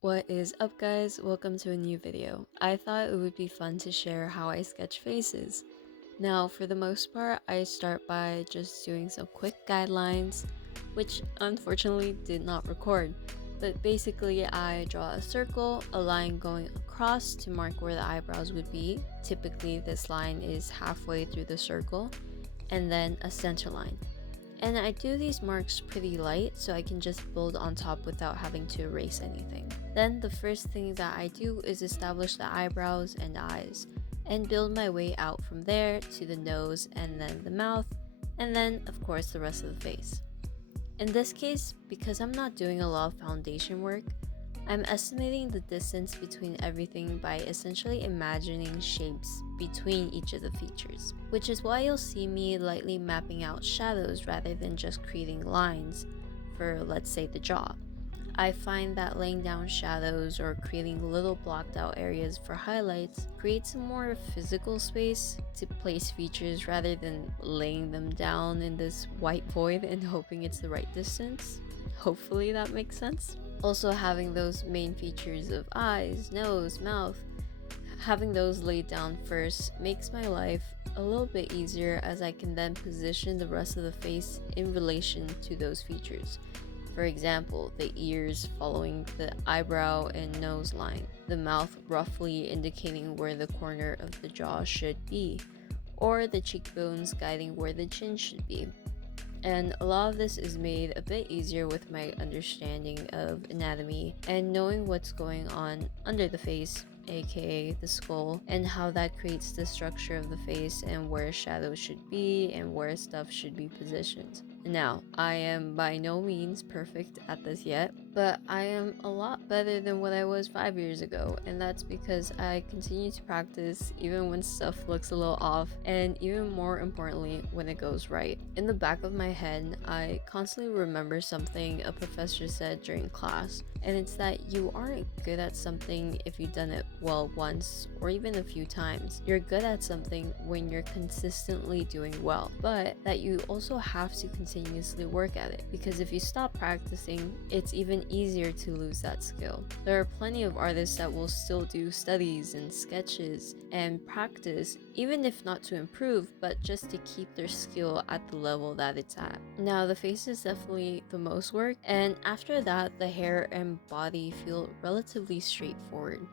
What is up, guys? Welcome to a new video. I thought it would be fun to share how I sketch faces. Now, for the most part, I start by just doing some quick guidelines, which unfortunately did not record. But basically, I draw a circle, a line going across to mark where the eyebrows would be. Typically, this line is halfway through the circle, and then a center line. And I do these marks pretty light so I can just build on top without having to erase anything. Then the first thing that I do is establish the eyebrows and eyes, and build my way out from there to the nose and then the mouth, and then of course the rest of the face. In this case, because I'm not doing a lot of foundation work, I'm estimating the distance between everything by essentially imagining shapes between each of the features, which is why you'll see me lightly mapping out shadows rather than just creating lines for, let's say, the jaw. I find that laying down shadows or creating little blocked out areas for highlights creates a more physical space to place features rather than laying them down in this white void and hoping it's the right distance. Hopefully that makes sense. Also, having those main features of eyes, nose, mouth, having those laid down first makes my life a little bit easier as I can then position the rest of the face in relation to those features. For example, the ears following the eyebrow and nose line, the mouth roughly indicating where the corner of the jaw should be, or the cheekbones guiding where the chin should be. And a lot of this is made a bit easier with my understanding of anatomy and knowing what's going on under the face, aka the skull, and how that creates the structure of the face and where shadows should be and where stuff should be positioned. Now, I am by no means perfect at this yet, but I am a lot better than what I was 5 years ago, and that's because I continue to practice even when stuff looks a little off, and even more importantly, when it goes right. In the back of my head, I constantly remember something a professor said during class, and it's that you aren't good at something if you've done it well once or even a few times. You're good at something when you're consistently doing well, but that you also have to continuously work at it, because if you stop practicing, it's even easier to lose that skill. There are plenty of artists that will still do studies and sketches and practice, even if not to improve, but just to keep their skill at the level that it's at. Now, the face is definitely the most work, and after that, the hair and body feel relatively straightforward.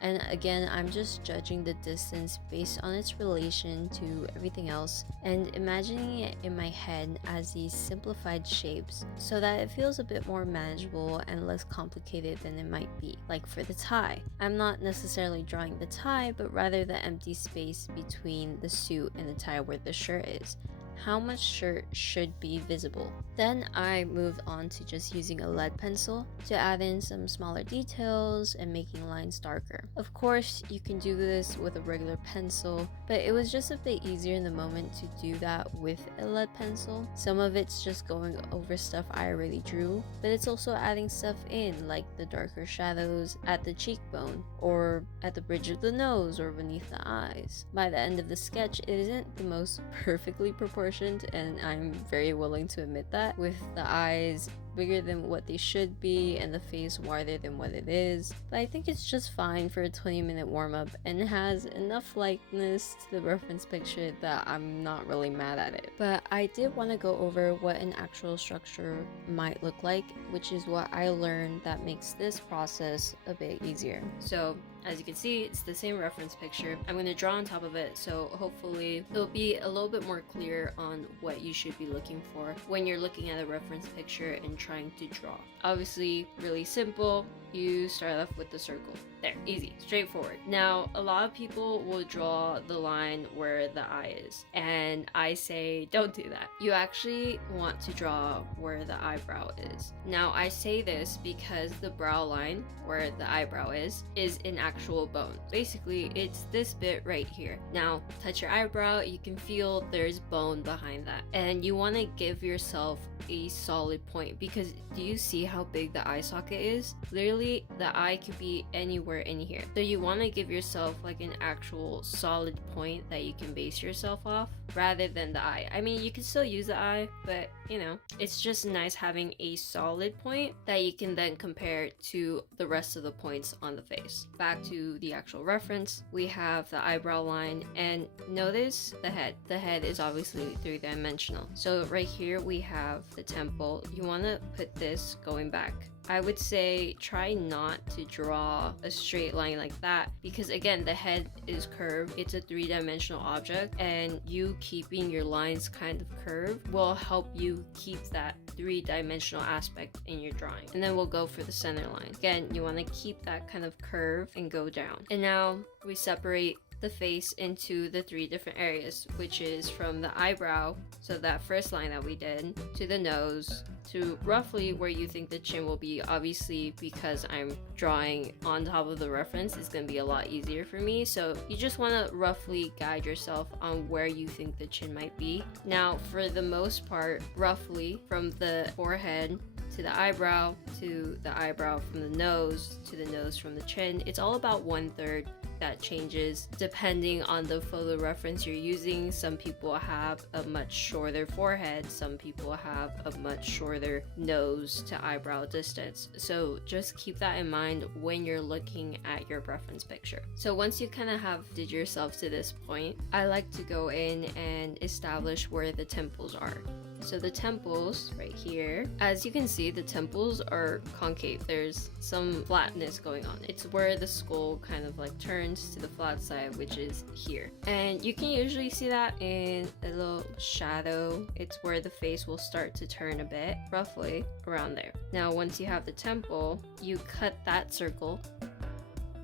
And again, I'm just judging the distance based on its relation to everything else and imagining it in my head as these simplified shapes so that it feels a bit more manageable and less complicated than it might be. Like for the tie, I'm not necessarily drawing the tie, but rather the empty space between the suit and the tie where the shirt is. How much shirt should be visible. Then I moved on to just using a lead pencil to add in some smaller details and making lines darker. Of course, you can do this with a regular pencil, but it was just a bit easier in the moment to do that with a lead pencil. Some of it's just going over stuff I already drew, but it's also adding stuff in, like the darker shadows at the cheekbone, or at the bridge of the nose, or beneath the eyes. By the end of the sketch, it isn't the most perfectly proportioned, and I'm very willing to admit that, with the eyes bigger than what they should be and the face wider than what it is, but I think it's just fine for a 20-minute warm-up and has enough likeness to the reference picture that I'm not really mad at it. But I did want to go over what an actual structure might look like, which is what I learned that makes this process a bit easier. So as you can see, it's the same reference picture. I'm going to draw on top of it, so hopefully it'll be a little bit more clear on what you should be looking for when you're looking at a reference picture and trying to draw. Obviously, really simple. You start off with the circle. There, easy, straightforward. Now, a lot of people will draw the line where the eye is, and I say don't do that. You actually want to draw where the eyebrow is. Now, I say this because the brow line, where the eyebrow is an actual bone. Basically, it's this bit right here. Now, touch your eyebrow, you can feel there's bone behind that, and you want to give yourself a solid point, because do you see how big the eye socket is? Literally, the eye could be anywhere somewhere in here. So you want to give yourself like an actual solid point that you can base yourself off rather than the eye. I mean, you can still use the eye, but you know, it's just nice having a solid point that you can then compare to the rest of the points on the face. Back to the actual reference, we have the eyebrow line, and notice the head. The head is obviously three-dimensional. So right here we have the temple. You want to put this going back. I would say try not to draw a straight line like that, because again, the head is curved. It's a three-dimensional object, and you keeping your lines kind of curved will help you keep that three-dimensional aspect in your drawing. And then we'll go for the center line. Again, you want to keep that kind of curve and go down. And now we separate the face into the three different areas, which is from the eyebrow, so that first line that we did, to the nose, to roughly where you think the chin will be. Obviously, because I'm drawing on top of the reference, it's going to be a lot easier for me, so you just want to roughly guide yourself on where you think the chin might be. Now, for the most part, roughly from the forehead to the eyebrow from the nose to the nose from the chin, it's all about 1/3. That changes depending on the photo reference you're using. Some people have a much shorter forehead, some people have a much shorter nose to eyebrow distance. So just keep that in mind when you're looking at your reference picture. So once you kind of did yourself to this point, I like to go in and establish where the temples are. So the temples right here, as you can see, the temples are concave. There's some flatness going on. It's where the skull kind of like turns to the flat side, which is here. And you can usually see that in a little shadow. It's where the face will start to turn a bit, roughly around there. Now, once you have the temple, you cut that circle,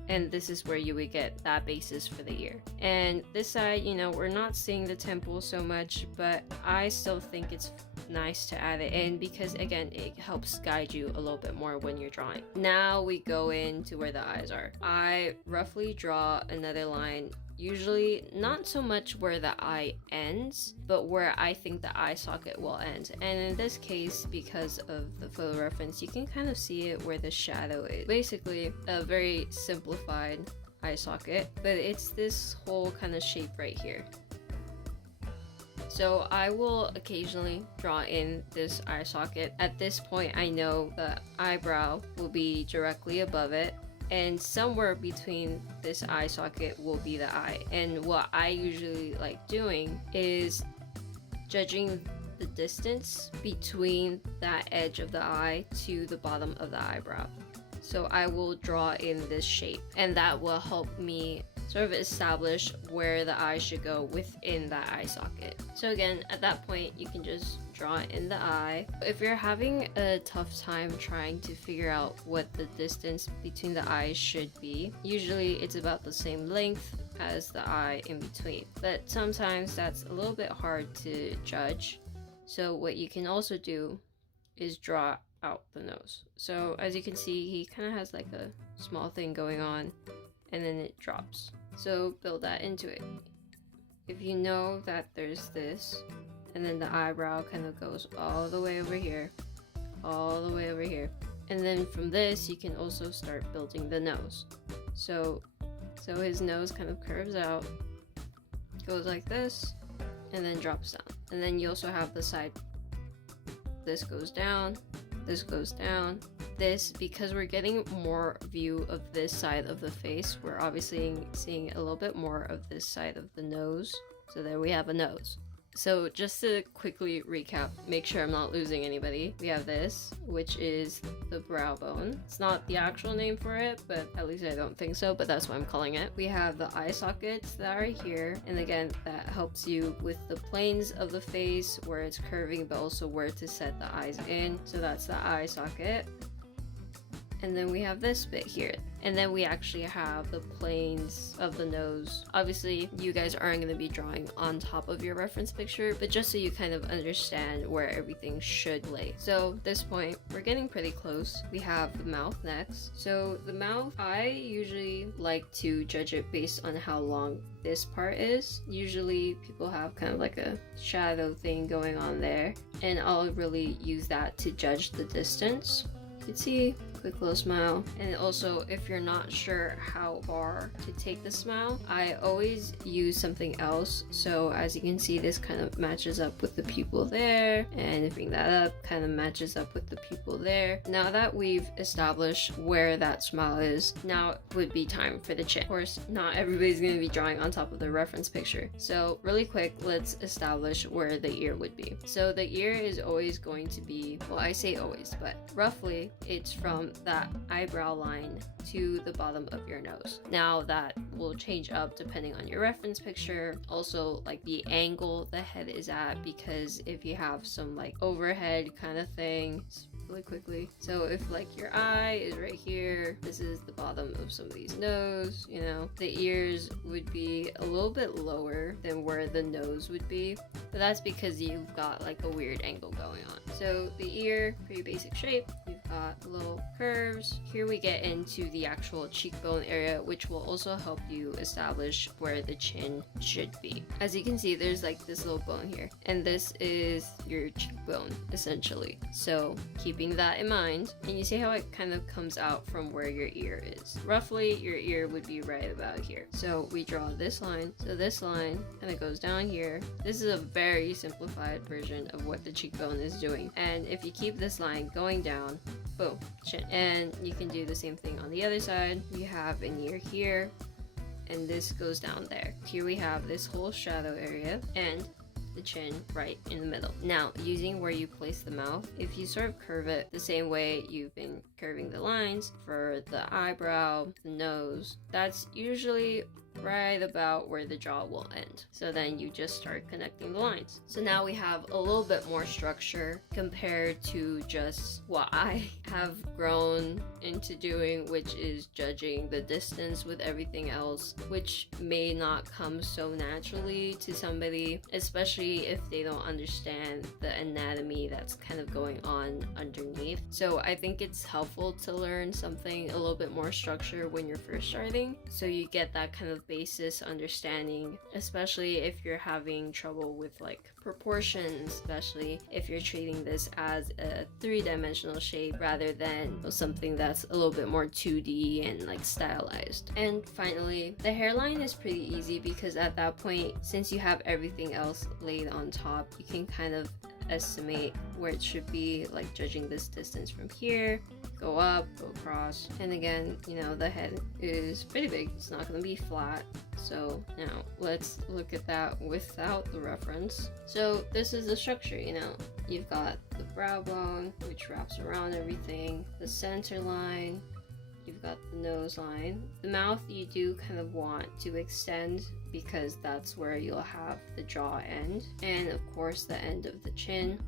and this is where you would get that basis for the ear. And this side, you know, we're not seeing the temple so much, but I still think it's nice to add it in because again, it helps guide you a little bit more when you're drawing. Now we go into where the eyes are. I roughly draw another line, usually not so much where the eye ends, but where I think the eye socket will end. And in this case, because of the photo reference, you can kind of see it where the shadow is. Basically, a very simplified eye socket, but it's this whole kind of shape right here. So I will occasionally draw in this eye socket. At this point, I know the eyebrow will be directly above it, and somewhere between this eye socket will be the eye. And what I usually like doing is judging the distance between that edge of the eye to the bottom of the eyebrow. So I will draw in this shape, and that will help me sort of establish where the eye should go within that eye socket. So again, at that point, you can just draw in the eye. If you're having a tough time trying to figure out what the distance between the eyes should be, usually it's about the same length as the eye in between. But sometimes that's a little bit hard to judge. So what you can also do is draw out the nose. So as you can see, he kind of has like a small thing going on, and then it drops. So build that into it. If you know that there's this, and then the eyebrow kind of goes all the way over here, all the way over here. And then from this, you can also start building the nose. So his nose kind of curves out, goes like this, and then drops down. And then you also have the side. This goes down, this goes down. This, because we're getting more view of this side of the face, we're obviously seeing a little bit more of this side of the nose. So there we have a nose. So just to quickly recap, make sure I'm not losing anybody. We have this, which is the brow bone. It's not the actual name for it, but at least I don't think so, but that's what I'm calling it. We have the eye sockets that are here. And again, that helps you with the planes of the face, where it's curving, but also where to set the eyes in. So that's the eye socket. And then we have this bit here. And then we actually have the planes of the nose. Obviously, you guys aren't going to be drawing on top of your reference picture, but just so you kind of understand where everything should lay. So at this point, we're getting pretty close. We have the mouth next. So the mouth, I usually like to judge it based on how long this part is. Usually people have kind of like a shadow thing going on there, and I'll really use that to judge the distance. You can see quick little smile. And also, if you're not sure how far to take the smile, I always use something else. So as you can see, this kind of matches up with the pupil there, and bring that up, kind of matches up with the pupil there. Now that we've established where that smile is, now it would be time for the chin. Of course, not everybody's going to be drawing on top of the reference picture. So really quick, let's establish where the ear would be. So the ear is always going to be, well, I say always, but roughly it's from that eyebrow line to the bottom of your nose. Now that will change up depending on your reference picture. Also, like the angle the head is at, because if you have some like overhead kind of thing, really quickly. So if like your eye is right here, this is the bottom of somebody's nose, you know, the ears would be a little bit lower than where the nose would be, but that's because you've got like a weird angle going on. So the ear, pretty basic shape. You've got little curves. Here we get into the actual cheekbone area, which will also help you establish where the chin should be. As you can see, there's like this little bone here, and this is your cheekbone essentially. So keeping that in mind, and you see how it kind of comes out from where your ear is. Roughly, your ear would be right about here. So we draw this line. So this line kind of goes down here. This is a very simplified version of what the cheekbone is doing. And if you keep this line going down, boom, chin. And you can do the same thing on the other side. We have an ear here, and this goes down there. Here we have this whole shadow area, and the chin right in the middle. Now, using where you place the mouth, if you sort of curve it the same way you've been curving the lines for the eyebrow, the nose, that's usually right about where the jaw will end. So then you just start connecting the lines. So now we have a little bit more structure compared to just what I have grown into doing, which is judging the distance with everything else, which may not come so naturally to somebody, especially if they don't understand the anatomy that's kind of going on underneath. So I think it's helpful to learn something a little bit more structure when you're first starting, so you get that kind of basis understanding, especially if you're having trouble with like proportions, especially if you're treating this as a three-dimensional shape rather than something that's a little bit more 2D and like stylized. And finally, the hairline is pretty easy because at that point, since you have everything else laid on top, you can kind of estimate where it should be, like judging this distance from here, go up, go across. And again, you know, the head is pretty big, it's not going to be flat. So now let's look at that without the reference. So this is the structure, you know, you've got the brow bone, which wraps around everything, the center line, you've got the nose line. The mouth you do kind of want to extend because that's where you'll have the jaw end, and of course the end of the chin,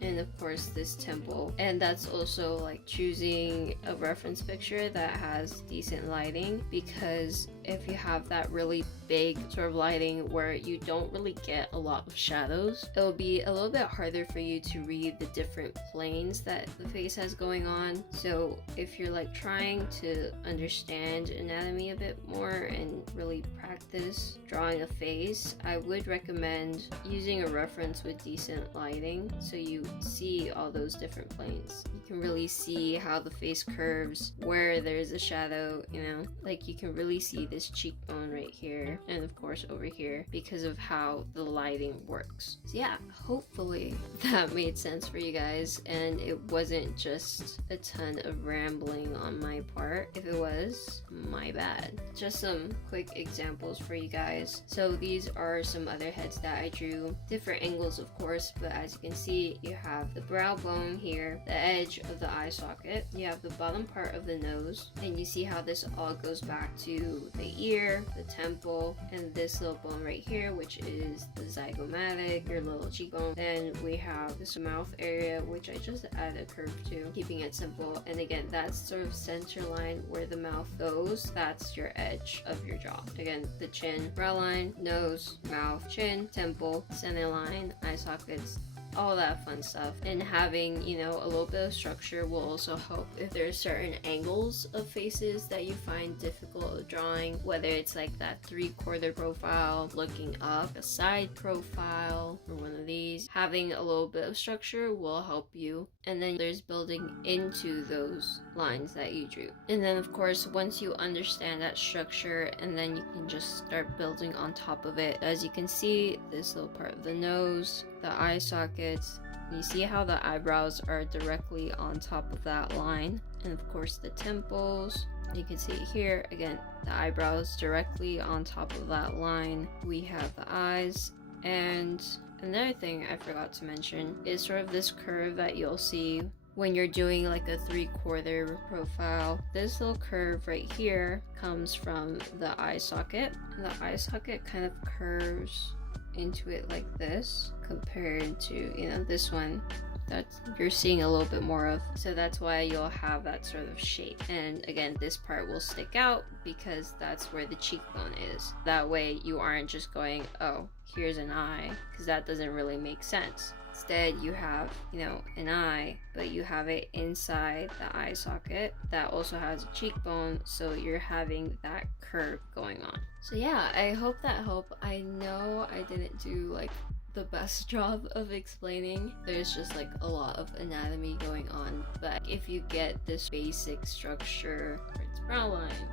and of course this temple. And that's also like choosing a reference picture that has decent lighting, because if you have that really big sort of lighting where you don't really get a lot of shadows, it'll be a little bit harder for you to read the different planes that the face has going on. So if you're like trying to understand anatomy a bit more and really practice drawing a face, I would recommend using a reference with decent lighting so you see all those different planes. You can really see how the face curves, where there's a shadow, you know, like you can really see this cheekbone right here, and of course over here, because of how the lighting works. So yeah, hopefully that made sense for you guys and it wasn't just a ton of rambling on my part. If it was, my bad. Just some quick examples for you guys. So these are some other heads that I drew, different angles of course, but as you can see, you have the brow bone here, the edge of the eye socket, you have the bottom part of the nose, and you see how this all goes back to the ear, the temple, and this little bone right here, which is the zygomatic, your little cheekbone. Then we have this mouth area, which I just added a curve to, keeping it simple. And again, that's sort of center line where the mouth goes, that's your edge of your jaw. Again, the chin, brow line, nose, mouth, chin, temple, center line, eye sockets, all that fun stuff. And having, you know, a little bit of structure will also help if there's certain angles of faces that you find difficult drawing, whether it's like that 3/4 profile, looking up, a side profile, or one of these. Having a little bit of structure will help you and then there's building into those lines that you drew. And then of course, once you understand that structure, and then you can just start building on top of it. As you can see, this little part of the nose, the eye sockets, you see how the eyebrows are directly on top of that line, and of course the temples. You can see here again, the eyebrows directly on top of that line. We have the eyes, and another thing I forgot to mention is sort of this curve that you'll see when you're doing like a 3/4 profile. This little curve right here comes from the eye socket, and the eye socket kind of curves into it like this compared to, you know, this one that you're seeing a little bit more of. So that's why you'll have that sort of shape. And again, this part will stick out because that's where the cheekbone is. That way you aren't just going, oh, here's an eye, because that doesn't really make sense. Instead, you have, you know, an eye, but you have it inside the eye socket that also has a cheekbone, so you're having that curve going on. So yeah, I hope that helped. I know I didn't do like the best job of explaining. There's just like a lot of anatomy going on, but if you get this basic structure, it's brow line,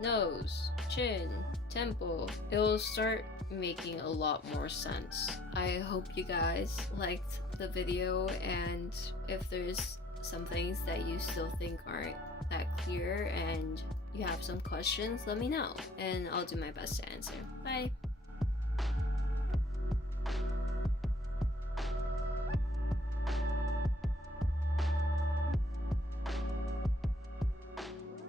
nose, chin, temple, it'll start making a lot more sense. I hope you guys liked the video, and if there's some things that you still think aren't that clear and you have some questions, let me know and I'll do my best to answer. Bye!